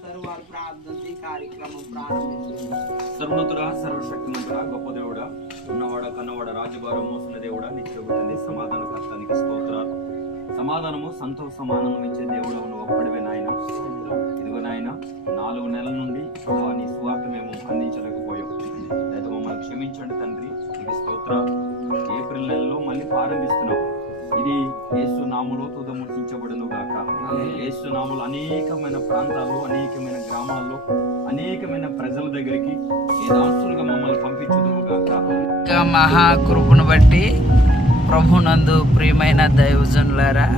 Pastor వారు ప్రార్థించి కార్యక్రమం ప్రారంభించారు. సర్వోన్నతుడా సర్వశక్తిమంతుడా గొప్ప దేవుడా ఉన్నవాడ కన్నవాడ రాజుగారు మోసిన దేవుడా నిత్య తండ్రి సమాధాన కష్టానికి స్తోత్రాలు. సమాధానము సంతోష సమాధానం ఇచ్చే దేవుడు ఉన్న ఒక్కడివే నాయన. ఇదిగో నాయన నాలుగు నెలల నుండి నీ సువార్త మేము అందించలేకపోయాం. లేదా మమ్మల్ని క్షమించండి తండ్రి నీకు స్తోత్రాలు. ఏప్రిల్ నెలలో మళ్ళీ ప్రారంభిస్తున్నాం. ఇది యేసు నాములో తుదముట్టించబడును గాక. యేసు నాములు అనేకమైన ప్రాంతాల్లో అనేకమైన గ్రామాల్లో అనేకమైన ప్రజల దగ్గరికి దాసులుగా మమ్మల్ని పంపించుదువు గాక. మహాకృపను బట్టి ప్రభునందు ప్రియమైన దైవజనులారా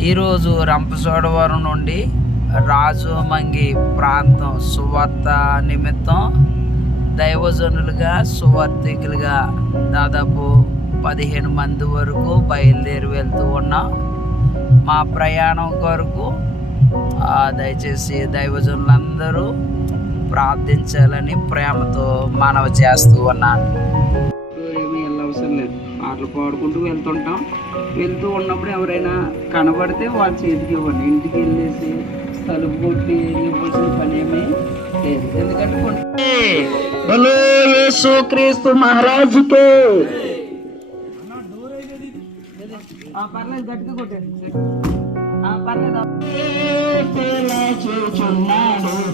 ఈరోజు రంపచోడవరం నుండి రాజుమంగి ప్రాంతం సువార్త నిమిత్తం దైవజనులుగా సువార్థికులుగా దాదాపు పదిహేను మంది వరకు బయలుదేరి వెళ్తూ ఉన్నాం. మా ప్రయాణం కొరకు ఆ, దయచేసి దైవజనులందరూ ప్రార్థించాలని ప్రేమతో మనవి చేస్తూ ఉన్నాను. ఏమీ వెళ్ళవసరం లేదు. పాటలు పాడుకుంటూ వెళ్తుంటాం. వెళ్తూ ఉన్నప్పుడు ఎవరైనా కనబడితే వాళ్ళ చేతికి ఇవ్వండి. ఇంటికి వెళ్ళేసి తలుపు కొట్టి ఇవ్వాల్సిన పని ఏమీ లేదు. ఎందుకంటే క్రీస్తు మహారాజుకే. పర్లేదు గట్టిగా కొట్టండి పర్లేదు సమాధానమే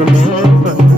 మారు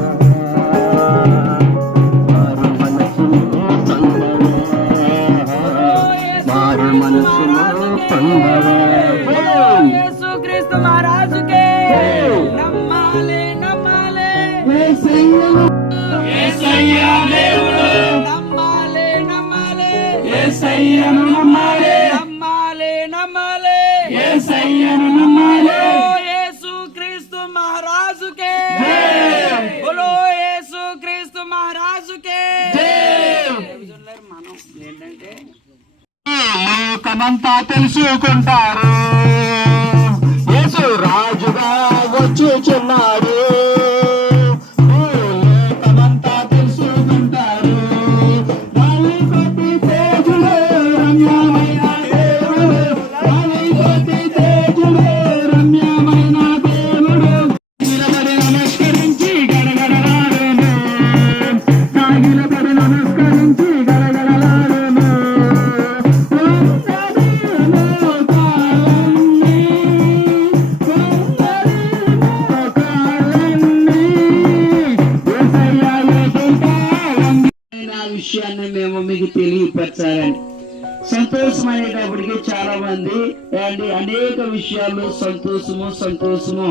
సంతోషము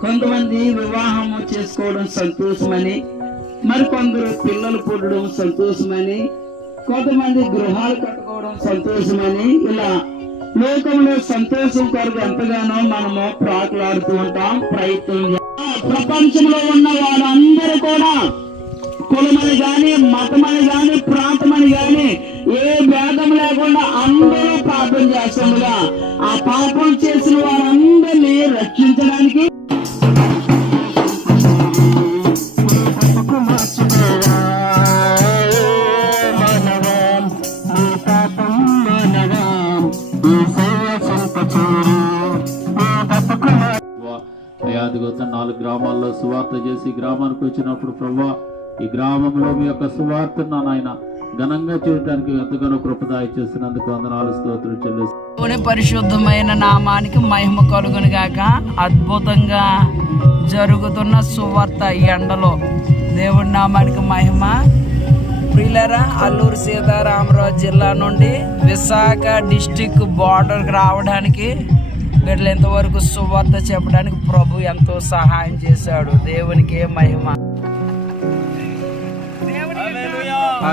కొంతమంది వివాహము చేసుకోవడం సంతోషమని మరికొందరు పిల్లలు పుట్టడం సంతోషమని కొంతమంది గృహాలు కట్టుకోవడం సంతోషమని ఇలా లోకంలో సంతోషం కొరకు ఎంతగానో మనము ప్రాకులాడుతూ ఉంటాం ప్రయత్నం ప్రపంచంలో ఉన్న వారందరూ కూడా కులమని గాని మతమని గాని ప్రాంతమని గాని ఏ భేదం లేకుండా అందరూ పాపం చేస్తుండగా ఆ పాపం చేసిన వారందరినీ రక్షించడానికి నాలుగు గ్రామాల్లో సువార్త చేసి గ్రామానికి వచ్చినప్పుడు ప్రభా ఈ గ్రామంలో మీ యొక్క సువార్తను నాయన ఘనంగా చేయడానికి ఎంతగానో కృపదాయ చేసినందుకు వందనాలు స్తోత్రులు చెల్లిస్తాను పరిశుద్ధమైన నామానికి మహిమ కలుగును గాక. అద్భుతంగా జరుగుతున్న సువార్త ఈ ఎండలో. దేవుడి నామానికి మహిమ. ప్రిలరా అల్లూరు సీతారామరాజు జిల్లా నుండి విశాఖ డిస్టిక్ బార్డర్కి రావడానికి వీళ్ళు ఇంతవరకు సువార్త చెప్పడానికి ప్రభు ఎంతో సహాయం చేశాడు. దేవునికి మహిమ. మా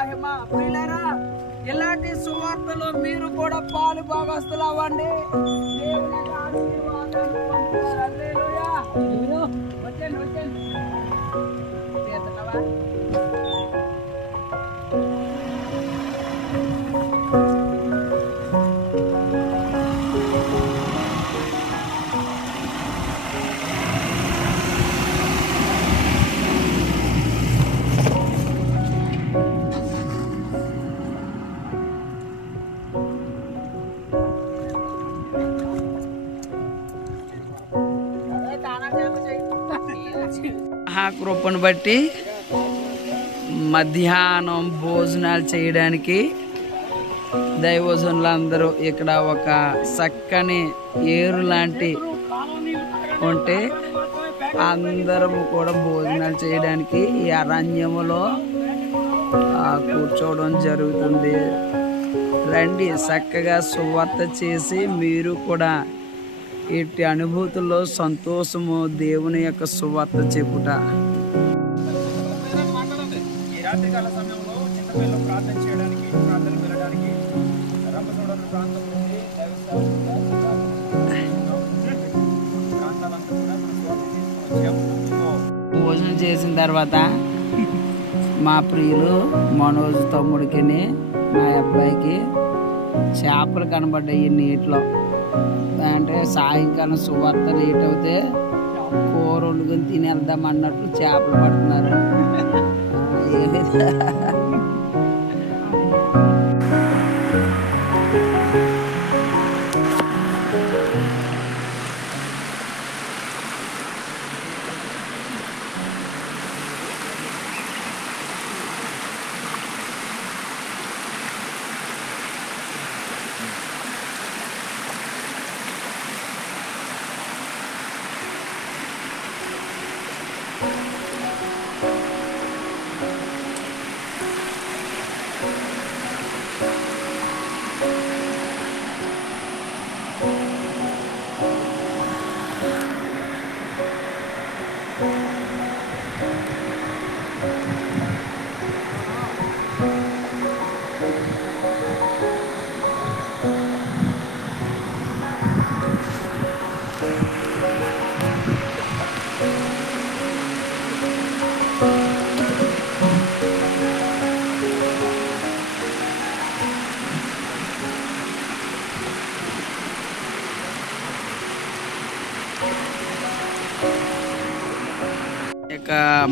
మహిమ. ప్రియులరా ఇలాంటి సువార్తలు మీరు కూడా పాలు భాగస్తులు అవ్వండి. దేవుని యొక్క ఆశీర్వాదాలు ఆ బట్టి మధ్యాహ్నం భోజనాలు చేయడానికి దైవజనులు అందరూ ఇక్కడ ఒక చక్కని ఏరు లాంటి ఉంటే అందరము కూడా భోజనాలు చేయడానికి ఈ అరణ్యములో కూర్చోవడం జరుగుతుంది. రండి చక్కగా సువార్త చేసి మీరు కూడా ఇట్టి అనుభూతుల్లో సంతోషము దేవుని యొక్క సువార్త చెప్పుట రాత్రికాల సమయంలో చింతపల్లిలో ప్రార్థన చేయడానికి ప్రార్థన వెళ్ళడానికి రంపచోడవరం ప్రాంతం నుండి దైవ ప్రాంతాలంతా కూడా మనం భోజనం చేసిన తర్వాత మా ప్రియులు మనోజ్ తమ్ముడికి మా అబ్బాయికి చేపలు కనబడ్డాయి నీటిలో. అంటే సాయంకాలం సువార్త లేట్ అవుతే కూర వండుకొని తినేద్దాం అన్నట్లు చేపలు పడుతున్నారు. 哈哈哈。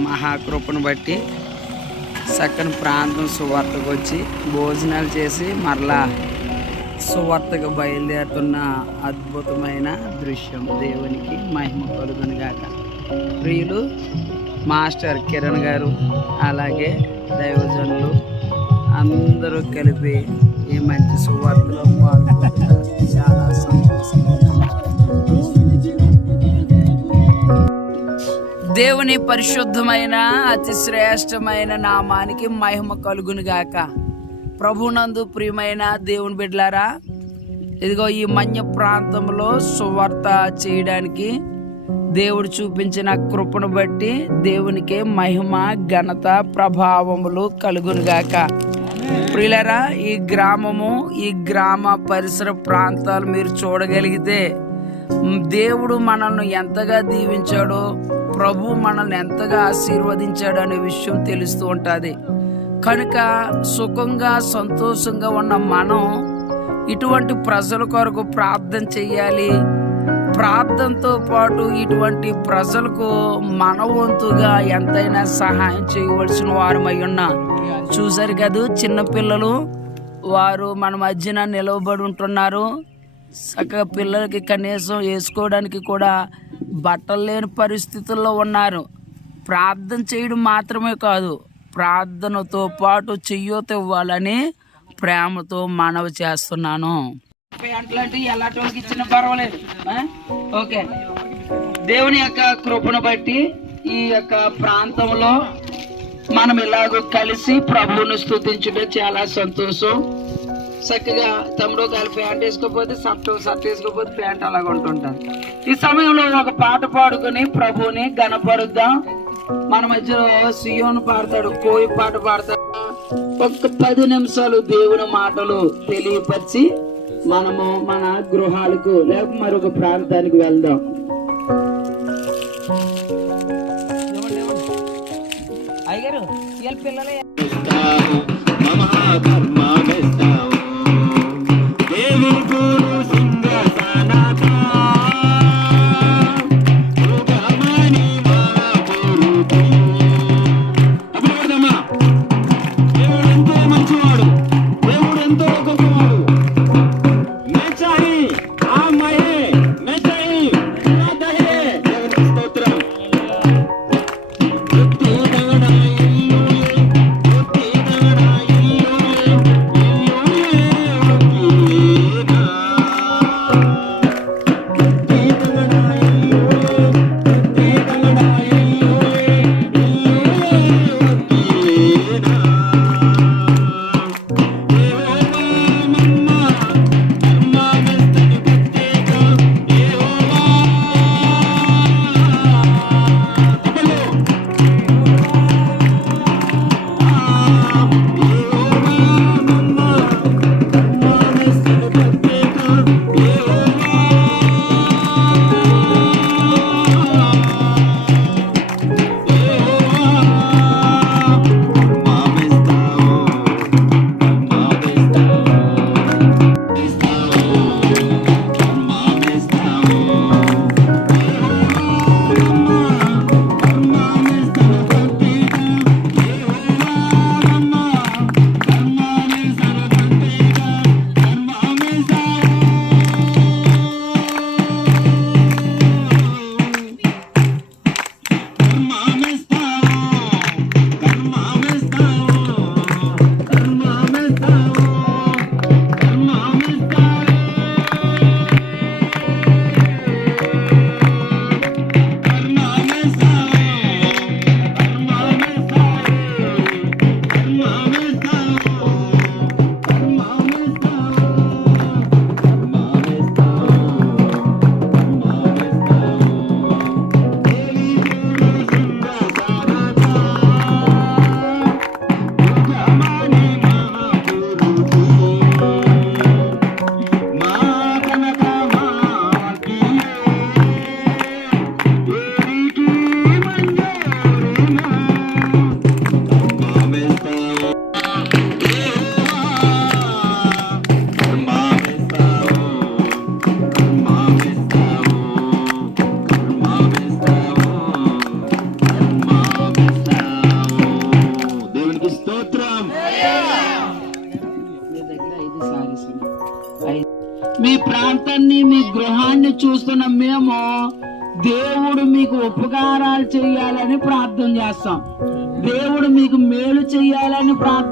మహాకృపను బట్టి చక్కని ప్రాంతం సువార్తకు వచ్చి భోజనాలు చేసి మరలా సువార్తకు బయలుదేరుతున్న అద్భుతమైన దృశ్యం దేవునికి మహిమ కలుగును గాక. ప్రియులు మాస్టర్ కిరణ్ గారు అలాగే దైవజనులు అందరూ కలిపి ఈ మంచి సువార్తలో పాల్గొనడం చాలా సంతోషం. దేవుని పరిశుద్ధమైన అతి శ్రేష్టమైన నామానికి మహిమ కలుగును గాక ప్రభునందు ప్రియమైన దేవుని బిడ్డలారా ఇదిగో ఈ మన్య ప్రాంతంలో సువార్త చేయడానికి దేవుడు చూపించిన కృపను బట్టి దేవునికి మహిమ ఘనత ప్రభావములు కలుగును గాక ప్రియులరా ఈ గ్రామము ఈ గ్రామ పరిసర ప్రాంతాలు మీరు చూడగలిగితే దేవుడు మనల్ని ఎంతగా దీవించాడో ప్రభు మనల్ని ఎంతగా ఆశీర్వదించాడు అనే విషయం తెలుస్తూ ఉంటుంది. కనుక సుఖంగా సంతోషంగా ఉన్న మనం ఇటువంటి ప్రజల కొరకు ప్రార్థన చెయ్యాలి. ప్రార్థనతో పాటు ఇటువంటి ప్రజలకు మనవంతుగా ఎంతైనా సహాయం చేయవలసిన వారమై ఉన్నా. చూసారు కదా చిన్నపిల్లలు వారు మన మధ్యన నిలవబడి ఉంటున్నారు. చక్కగా పిల్లలకి కనీసం వేసుకోవడానికి కూడా బట్టలు లేని పరిస్థితుల్లో ఉన్నారు. ప్రార్థన చేయడం మాత్రమే కాదు ప్రార్థనతో పాటు చెయ్యోత ఇవ్వాలని ప్రేమతో మనవి చేస్తున్నాను. అట్లాంటి ఎలాంటి ఇచ్చిన పర్వాలేదు. ఓకే. దేవుని యొక్క కృపను బట్టి ఈ యొక్క ప్రాంతంలో మనం ఇలాగో కలిసి ప్రభువును స్థుతించడం చాలా సంతోషం. చక్కగా తమ్ముడు కాలు ప్యాంట్ వేసుకోకపోతే షర్ట్ షర్ట్ వేసుకోకపోతే ప్యాంట్ అలాగ ఉంటుంటారు. ఈ సమయంలో ఒక పాట పాడుకొని ప్రభువుని గణపరుద్దాం మన మధ్యలో సియోను పాడతాడు కోయి పాట పాడతాడు. ఒక్క పది నిమిషాలు దేవుని మాటలు తెలియపరిచి మనము మన గృహాలకు లేక మరొక ప్రాంతానికి వెళ్దాం. అయ్యారు పిల్లలే.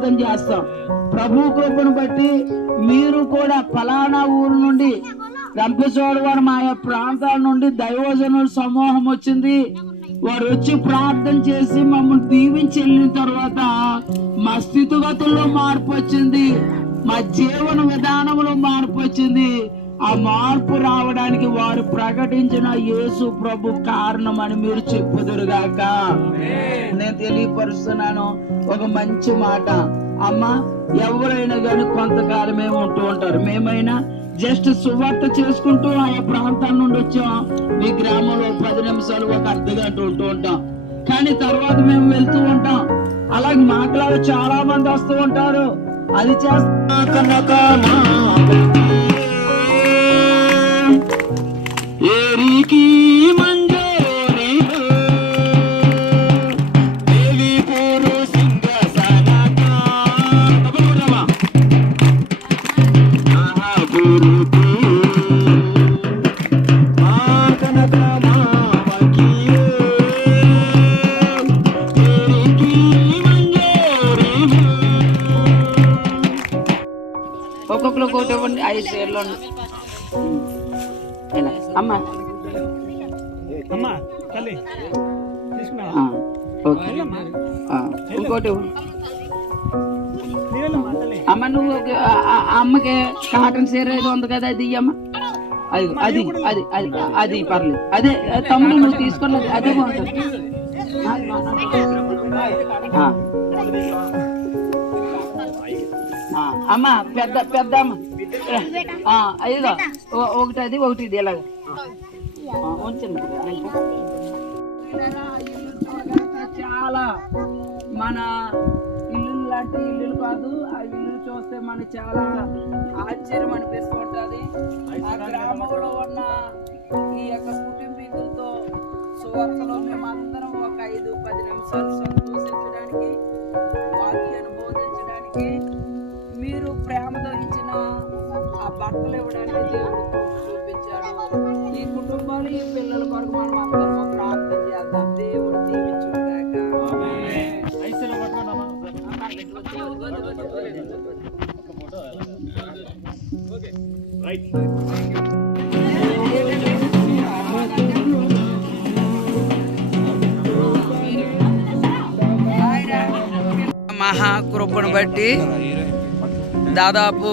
ప్రార్థన చేస్తాం. ప్రభు కృపను బట్టి మీరు కూడా ఫలానా ఊరు నుండి రంపచోళవారి మా యొక్క ప్రాంతాల నుండి దైవజనుల సమూహం వచ్చింది. వారు వచ్చి ప్రార్థన చేసి మమ్మల్ని దీవించి వెళ్ళిన తర్వాత మా స్థితిగతుల్లో మార్పు వచ్చింది. మా జీవన విధానంలో మార్పు వచ్చింది. ఆ మార్పు రావడానికి వారు ప్రకటించిన యేసు ప్రభు కారణం అని మీరు చెప్పుదురుగాక. నేను తెలియపరుస్తున్నాను ఒక మంచి మాట. అమ్మ ఎవరైనా కానీ కొంతకాలమే ఉంటూ ఉంటారు. మేమైనా జస్ట్ సువార్త చేసుకుంటూ ఆయా ప్రాంతాల నుండి వచ్చాం. మీ గ్రామంలో పది నిమిషాలు ఒక అర్ధ గంట ఉంటూ ఉంటాం. కానీ తర్వాత మేము వెళ్తూ ఉంటాం. అలాగే మాకులాగా చాలా మంది వస్తూ ఉంటారు. అది చేస్తా కనుక అమ్మా తల్లి ఓకే. ఇంకోటి అమ్మ నువ్వు అమ్మకి కాటన్ చీర ఏదో ఉంది కదా అది ఇయ్యమ్మ. అది అది అది అది అది పర్లేదు. అదే తమ్ముడు నువ్వు తీసుకున్నది అదే బాగుంటుంది. ఆ. ఆ, అమ్మ పెద్ద పెద్ద అమ్మ ఆ, ఇదిగో ఒకటి అది ఒకటి ఇది ఇలాగ. ఉంచండి చాలా మన ఇల్లు లాంటి ఇల్లు కాదు ఆ ఇల్లు చూస్తే మనకి చాలా ఆశ్చర్యం అనిపిస్తూ ఆ గ్రామంలో ఉన్న ఈ యొక్క కుటుంబీకులతో సువార్తలో మేమందరం ఒక ఐదు పది నిమిషాలు సంతోషించడానికి వాక్యాన్ని బోధించడానికి మీరు ప్రేమతో ఇచ్చిన ఆ బట్టలు ఇవ్వడానికి దేవుడు ఈ కుటుంబాలు ఈ పిల్లల కొరకు మనం అందరం ప్రార్థన చేద్దాం దేవుడు దీవించుగాక మహాకృపను బట్టి దాదాపు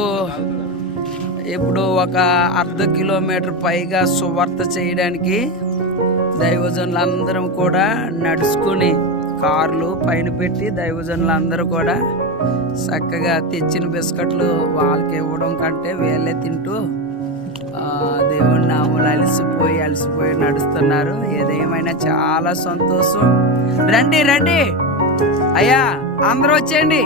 ఇప్పుడు ఒక అర్ధ కిలోమీటర్ పైగా సువార్త చేయడానికి దైవజనులందరం కూడా నడుచుకుని కార్లు పైన పెట్టి దైవజనులందరూ కూడా చక్కగా తెచ్చిన బిస్కెట్లు వాళ్ళకి ఇవ్వడం కంటే వీళ్ళే తింటూ దేవుడి దేవుని నాములు అలసిపోయి అలసిపోయి నడుస్తున్నారు. ఏదేమైనా చాలా సంతోషం. రండి రండి. అయ్యా అందరూ వచ్చేయండి.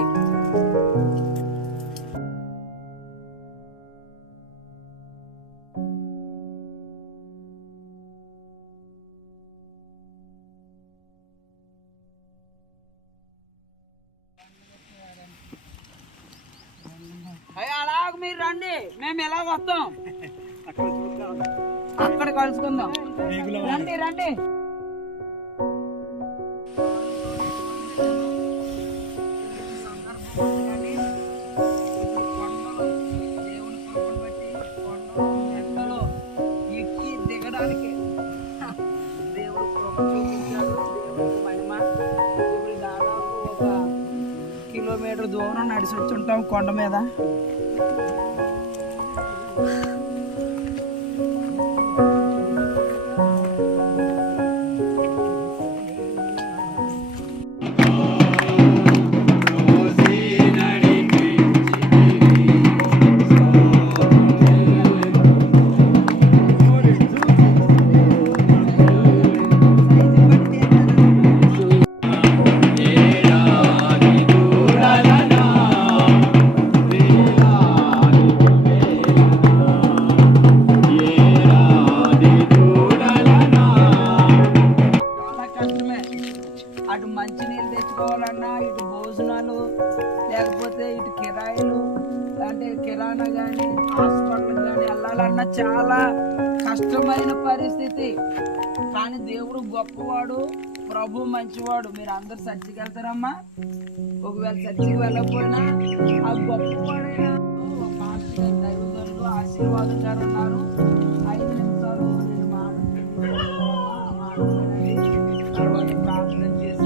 మేము ఎలా వస్తాం? అక్కడ కలుసుకుందాం. రండి రండి. ఎక్కి దిగడానికి కిలోమీటర్ దూరం నడిచి వచ్చుంటాం కొండ మీద. అందరు చర్చికి వెళ్తారమ్మా. ఒకవేళ చర్చికి వెళ్ళకపోయినా ఆ గొప్పవాడైన ఒక ఆశీర్వాదం గారు ఉన్నారు. ఐదు నిమిషాలు నేను మాటలు తర్వాత ప్రార్థన చేసి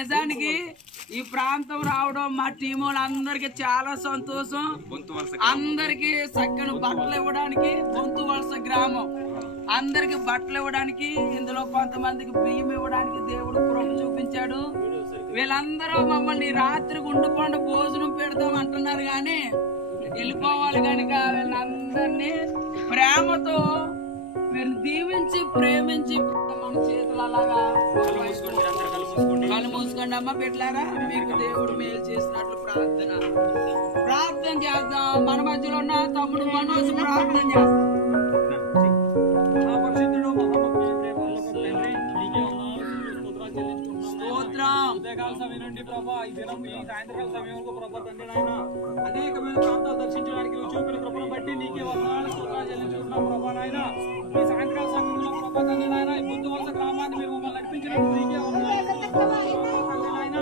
నిజానికి ఈ ప్రాంతం రావడం మా టీం వాళ్ళందరికీ చాలా సంతోషం. అందరికి చక్కని బట్టలు ఇవ్వడానికి బొంతు వలస గ్రామం. అందరికి బట్టలు ఇవ్వడానికి ఇందులో కొంతమందికి బియ్యం ఇవ్వడానికి దేవుడు కృప చూపించాడు. వీళ్ళందరూ మమ్మల్ని రాత్రికి ఉండిపోండి భోజనం పెడతాం అంటున్నారు కానీ వెళ్ళిపోవాలి కనుక వీళ్ళందరినీ ప్రేమతో వీరిని దీవించి ప్రేమించి మన చేతులు అలాగా కళ్ళు మూసుకోండి అమ్మ పెట్టారా మీకు దేవుడు మేలు చేసినట్లు ప్రార్థన. ప్రార్థన చేద్దాం. మన మధ్యలో ఉన్న తమ్ముడు మనోజ్ ప్రార్థన చేస్తాం నుండి ప్రభా ఈ దినం ఈ సాయంత్రకాల సమయం వరకు ప్రభా తండ్రి నాయన అనేకమైన ప్రాంతాలు దర్శించడానికి చూపిన కృపను బట్టి నీకే వందనాలు స్తోత్రాలు చెల్లించుకుంటున్నాం ప్రభా నాయన. ఈ సాయంత్రకాల సమయంలో ప్రభా తండ్రి నాయన ఈ బుద్ధ వలస గ్రామాన్ని మీరు మమ్మల్ని నడిపించినట్టు నీకే వందనాలు స్తోత్రాలు తండ్రి నాయన.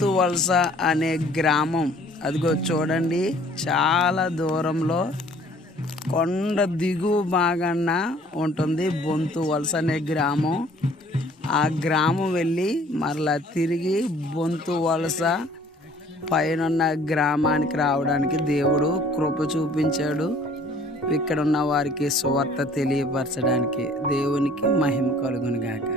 ప్రియులరా వలస అనే గ్రామం. అదిగో చూడండి చాలా దూరంలో కొండ దిగువ భాగాన ఉంటుంది బొంతు వలస అనే గ్రామం. ఆ గ్రామం వెళ్ళి మరలా తిరిగి బొంతు వలస పైన గ్రామానికి రావడానికి దేవుడు కృప చూపించాడు. ఇక్కడ ఉన్న వారికి సువార్త తెలియపరచడానికి దేవునికి మహిమ కలుగును గాక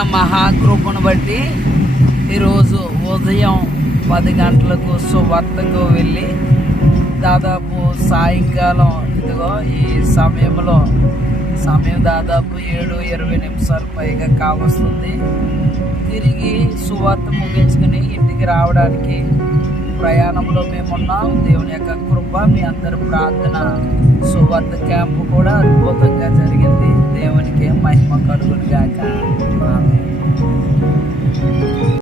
యొక్క మహాకృపను బట్టి ఈరోజు ఉదయం పది గంటలకు సువార్తకు వెళ్ళి దాదాపు సాయంకాలం ఇదిగో ఈ సమయంలో సమయం దాదాపు ఏడు ఇరవై నిమిషాలు పైగా కావస్తుంది. తిరిగి సువార్త ముగించుకుని ఇంటికి రావడానికి ప్రయాణంలో మేమున్నాం. దేవుని యొక్క కృప మీ అందరి ప్రార్థన సువార్త క్యాంపు కూడా అద్భుతంగా జరిగింది. దేవునికి మహిమ కలుగును గాక ఆమేన్.